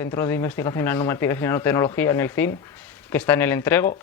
Centro de Investigación en Nanomateriales y Nanotecnología en el CIN, que está en el Entrego.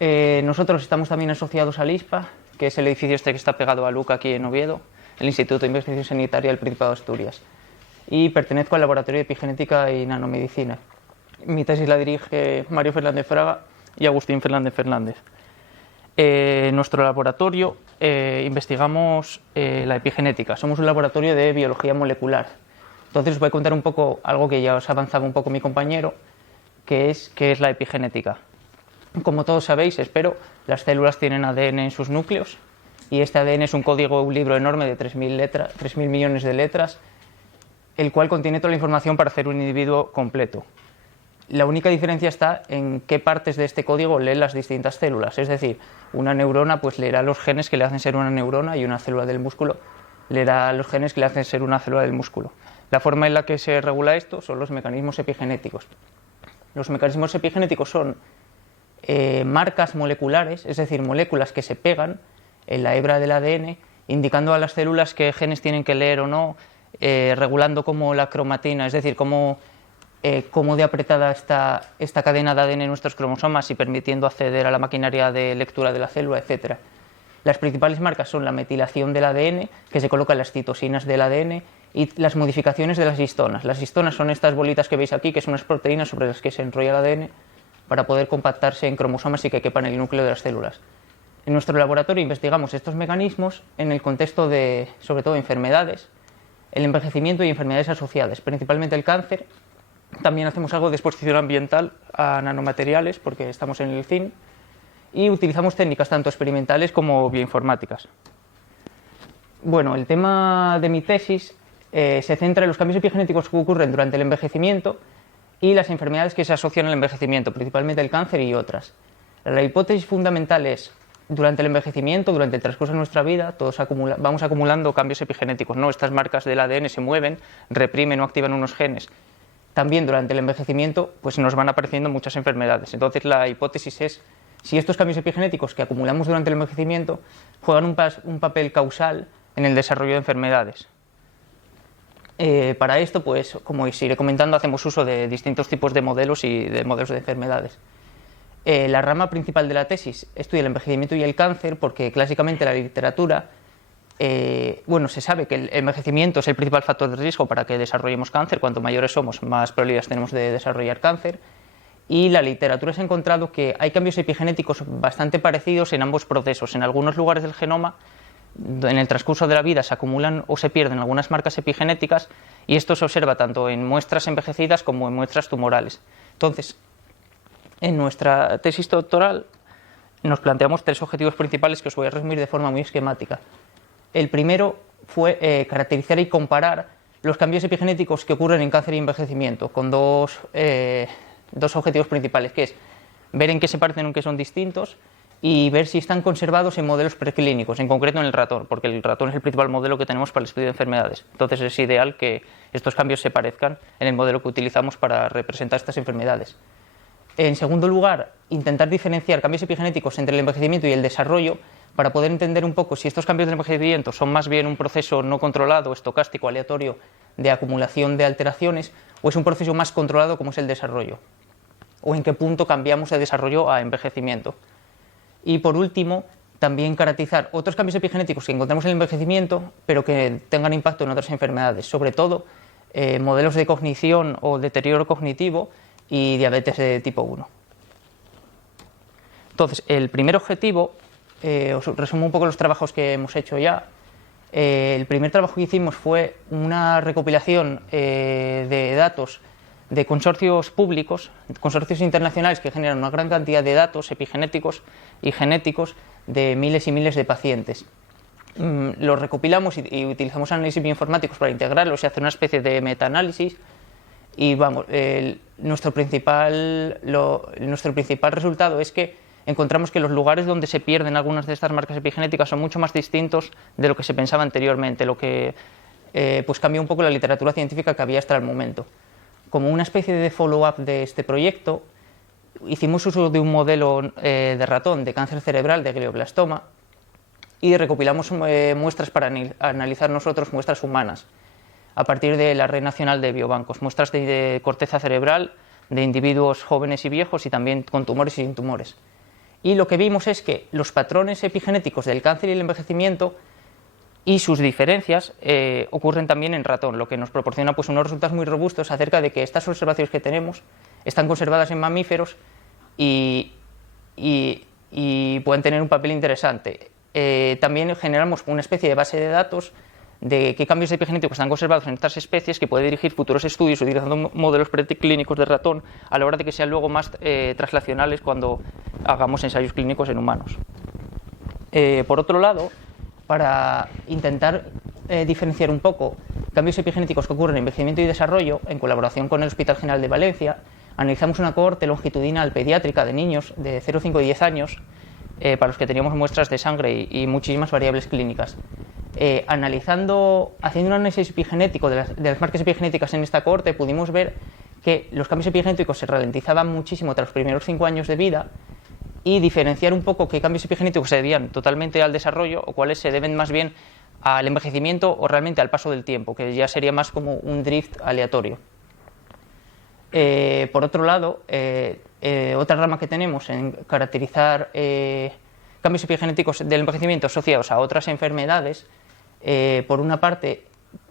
Nosotros estamos también asociados al ISPA, que es el edificio este que está pegado a Luca aquí en Oviedo, el Instituto de Investigación Sanitaria del Principado de Asturias. Y pertenezco al Laboratorio de Epigenética y Nanomedicina. Mi tesis la dirige Mario Fernández Fraga y Agustín Fernández Fernández. En nuestro laboratorio investigamos la epigenética. Somos un laboratorio de biología molecular. Entonces os voy a contar un poco algo que ya os avanzaba un poco mi compañero, que es la epigenética. Como todos sabéis, espero, las células tienen ADN en sus núcleos y este ADN es un código, un libro enorme de 3.000 millones de letras, el cual contiene toda la información para hacer un individuo completo. La única diferencia está en qué partes de este código leen las distintas células. Es decir, una neurona pues leerá los genes que le hacen ser una neurona y una célula del músculo leerá los genes que le hacen ser una célula del músculo. La forma en la que se regula esto son los mecanismos epigenéticos. Los mecanismos epigenéticos son marcas moleculares, es decir, moléculas que se pegan en la hebra del ADN, indicando a las células qué genes tienen que leer o no, regulando como la cromatina, es decir, cómo de apretada está esta cadena de ADN en nuestros cromosomas y permitiendo acceder a la maquinaria de lectura de la célula, etc. Las principales marcas son la metilación del ADN, que se coloca en las citosinas del ADN, y las modificaciones de las histonas. Las histonas son estas bolitas que veis aquí, que son unas proteínas sobre las que se enrolla el ADN para poder compactarse en cromosomas y que quepan en el núcleo de las células. En nuestro laboratorio investigamos estos mecanismos en el contexto de, sobre todo, enfermedades, el envejecimiento y enfermedades asociadas, principalmente el cáncer. También hacemos algo de exposición ambiental a nanomateriales, porque estamos en el CIN, y utilizamos técnicas tanto experimentales como bioinformáticas. Bueno, el tema de mi tesis se centra en los cambios epigenéticos que ocurren durante el envejecimiento y las enfermedades que se asocian al envejecimiento, principalmente el cáncer y otras. La hipótesis fundamental es, durante el envejecimiento, durante el transcurso de nuestra vida, vamos acumulando cambios epigenéticos, ¿no? Estas marcas del ADN se mueven, reprimen o activan unos genes. También durante el envejecimiento pues nos van apareciendo muchas enfermedades. Entonces la hipótesis es si estos cambios epigenéticos que acumulamos durante el envejecimiento juegan un papel causal en el desarrollo de enfermedades. Para esto, pues, como os iré comentando, hacemos uso de distintos tipos de modelos y de modelos de enfermedades. La rama principal de la tesis estudia el envejecimiento y el cáncer porque clásicamente la literatura, se sabe que el envejecimiento es el principal factor de riesgo para que desarrollemos cáncer. Cuanto mayores somos, más probabilidades tenemos de desarrollar cáncer. Y la literatura se ha encontrado que hay cambios epigenéticos bastante parecidos en ambos procesos. En algunos lugares del genoma, en el transcurso de la vida, se acumulan o se pierden algunas marcas epigenéticas y esto se observa tanto en muestras envejecidas como en muestras tumorales. Entonces, en nuestra tesis doctoral nos planteamos tres objetivos principales que os voy a resumir de forma muy esquemática. El primero fue caracterizar y comparar los cambios epigenéticos que ocurren en cáncer y envejecimiento con dos objetivos principales, que es ver en qué se parecen o en qué son distintos y ver si están conservados en modelos preclínicos, en concreto en el ratón, porque el ratón es el principal modelo que tenemos para el estudio de enfermedades. Entonces es ideal que estos cambios se parezcan en el modelo que utilizamos para representar estas enfermedades. En segundo lugar, intentar diferenciar cambios epigenéticos entre el envejecimiento y el desarrollo para poder entender un poco si estos cambios de envejecimiento son más bien un proceso no controlado, estocástico, aleatorio, de acumulación de alteraciones, o es un proceso más controlado como es el desarrollo, o en qué punto cambiamos de desarrollo a envejecimiento. Y por último, también caracterizar otros cambios epigenéticos que encontramos en el envejecimiento, pero que tengan impacto en otras enfermedades, sobre todo modelos de cognición o deterioro cognitivo y diabetes de tipo 1. Entonces, el primer objetivo, os resumo un poco los trabajos que hemos hecho ya. El primer trabajo que hicimos fue una recopilación de datos de consorcios públicos, consorcios internacionales que generan una gran cantidad de datos epigenéticos y genéticos de miles y miles de pacientes. Los recopilamos y utilizamos análisis bioinformáticos para integrarlos y hacer una especie de metaanálisis y nuestro principal resultado es que encontramos que los lugares donde se pierden algunas de estas marcas epigenéticas son mucho más distintos de lo que se pensaba anteriormente, lo que pues cambia un poco la literatura científica que había hasta el momento. Como una especie de follow-up de este proyecto, hicimos uso de un modelo de ratón de cáncer cerebral de glioblastoma y recopilamos muestras para analizar nosotros muestras humanas. a partir de la Red Nacional de Biobancos, muestras de corteza cerebral de individuos jóvenes y viejos y también con tumores y sin tumores. Y lo que vimos es que los patrones epigenéticos del cáncer y el envejecimiento y sus diferencias ocurren también en ratón, lo que nos proporciona pues, unos resultados muy robustos acerca de que estas observaciones que tenemos están conservadas en mamíferos y pueden tener un papel interesante. También generamos una especie de base de datos de qué cambios epigenéticos están conservados en estas especies que puede dirigir futuros estudios utilizando modelos preclínicos de ratón a la hora de que sean luego más translacionales cuando hagamos ensayos clínicos en humanos. Por otro lado, para intentar diferenciar un poco cambios epigenéticos que ocurren en envejecimiento y desarrollo, en colaboración con el Hospital General de Valencia, analizamos una cohorte longitudinal pediátrica de niños de 0, 5 y 10 años para los que teníamos muestras de sangre y muchísimas variables clínicas. Haciendo un análisis epigenético de las marcas epigenéticas en esta cohorte, pudimos ver que los cambios epigenéticos se ralentizaban muchísimo tras los primeros 5 años de vida y diferenciar un poco qué cambios epigenéticos se debían totalmente al desarrollo o cuáles se deben más bien al envejecimiento o realmente al paso del tiempo, que ya sería más como un drift aleatorio. Por otro lado, otra rama que tenemos en caracterizar cambios epigenéticos del envejecimiento asociados a otras enfermedades, por una parte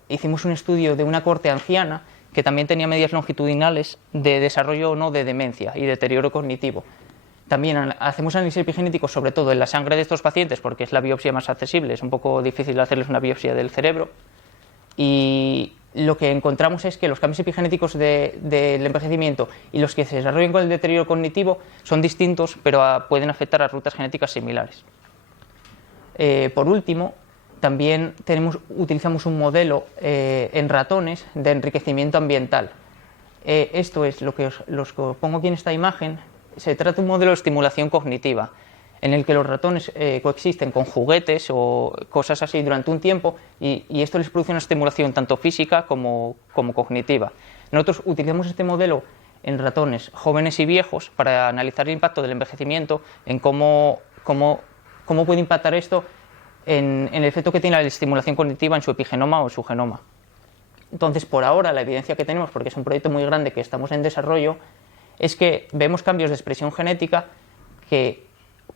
hicimos un estudio de una cohorte anciana que también tenía medidas longitudinales de desarrollo o no de demencia y deterioro cognitivo. También hacemos análisis epigenéticos sobre todo en la sangre de estos pacientes porque es la biopsia más accesible, es un poco difícil hacerles una biopsia del cerebro y lo que encontramos es que los cambios epigenéticos del envejecimiento y los que se desarrollan con el deterioro cognitivo son distintos pero pueden afectar a rutas genéticas similares. Por último, también utilizamos un modelo en ratones de enriquecimiento ambiental. Esto es lo que os pongo aquí en esta imagen. Se trata de un modelo de estimulación cognitiva en el que los ratones coexisten con juguetes o cosas así durante un tiempo y esto les produce una estimulación tanto física como cognitiva. Nosotros utilizamos este modelo en ratones jóvenes y viejos para analizar el impacto del envejecimiento, en cómo puede impactar esto en el efecto que tiene la estimulación cognitiva en su epigenoma o en su genoma. Entonces, por ahora, la evidencia que tenemos, porque es un proyecto muy grande que estamos en desarrollo, es que vemos cambios de expresión genética que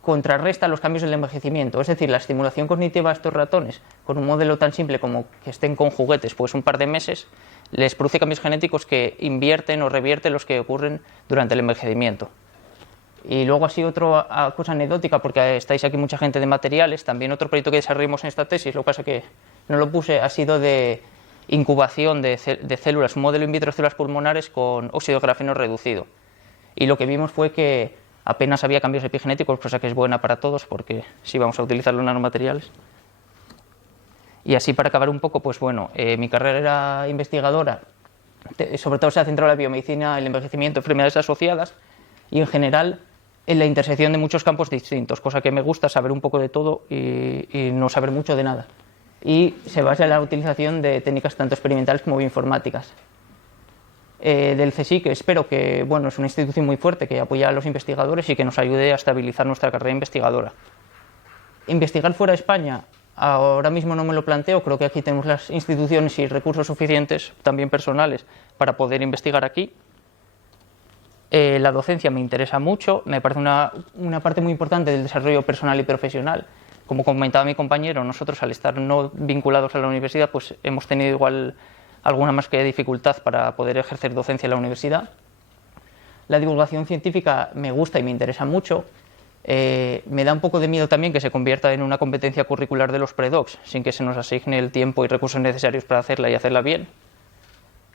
contrarrestan los cambios del envejecimiento. Es decir, la estimulación cognitiva a estos ratones, con un modelo tan simple como que estén con juguetes pues un par de meses, les produce cambios genéticos que invierten o revierten los que ocurren durante el envejecimiento. Y luego así otra cosa anecdótica, porque estáis aquí mucha gente de materiales, también otro proyecto que desarrollamos en esta tesis, lo que pasa que no lo puse, ha sido de incubación de células, un modelo in vitro de células pulmonares con óxido de grafeno reducido. Y lo que vimos fue que apenas había cambios epigenéticos, cosa que es buena para todos porque sí vamos a utilizar los nanomateriales. Y así para acabar un poco, pues bueno, mi carrera era investigadora, sobre todo se ha centrado en la biomedicina, el envejecimiento, enfermedades asociadas y en general en la intersección de muchos campos distintos, cosa que me gusta saber un poco de todo y no saber mucho de nada. Y se basa en la utilización de técnicas tanto experimentales como bioinformáticas. Del CSIC espero que, bueno, es una institución muy fuerte que apoya a los investigadores y que nos ayude a estabilizar nuestra carrera investigadora. Investigar fuera de España, ahora mismo no me lo planteo, creo que aquí tenemos las instituciones y recursos suficientes, también personales, para poder investigar aquí. La docencia me interesa mucho, me parece una parte muy importante del desarrollo personal y profesional. Como comentaba mi compañero, nosotros al estar no vinculados a la universidad, pues hemos tenido igual alguna más que dificultad para poder ejercer docencia en la universidad. La divulgación científica me gusta y me interesa mucho. Me da un poco de miedo también que se convierta en una competencia curricular de los predocs, sin que se nos asigne el tiempo y recursos necesarios para hacerla y hacerla bien.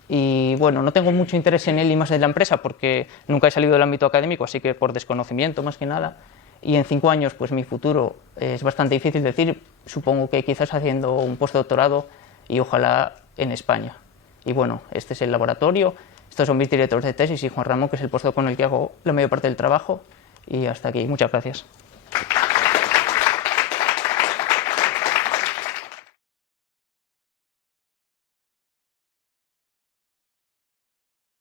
Y bueno, no tengo mucho interés en él y más de la empresa porque nunca he salido del ámbito académico, así que por desconocimiento más que nada. Y en 5 años, pues mi futuro es bastante difícil decir, supongo que quizás haciendo un postdoctorado y ojalá en España. Y bueno, este es el laboratorio, estos son mis directores de tesis y Juan Ramón, que es el postdoc con el que hago la mayor parte del trabajo. Y hasta aquí, muchas gracias.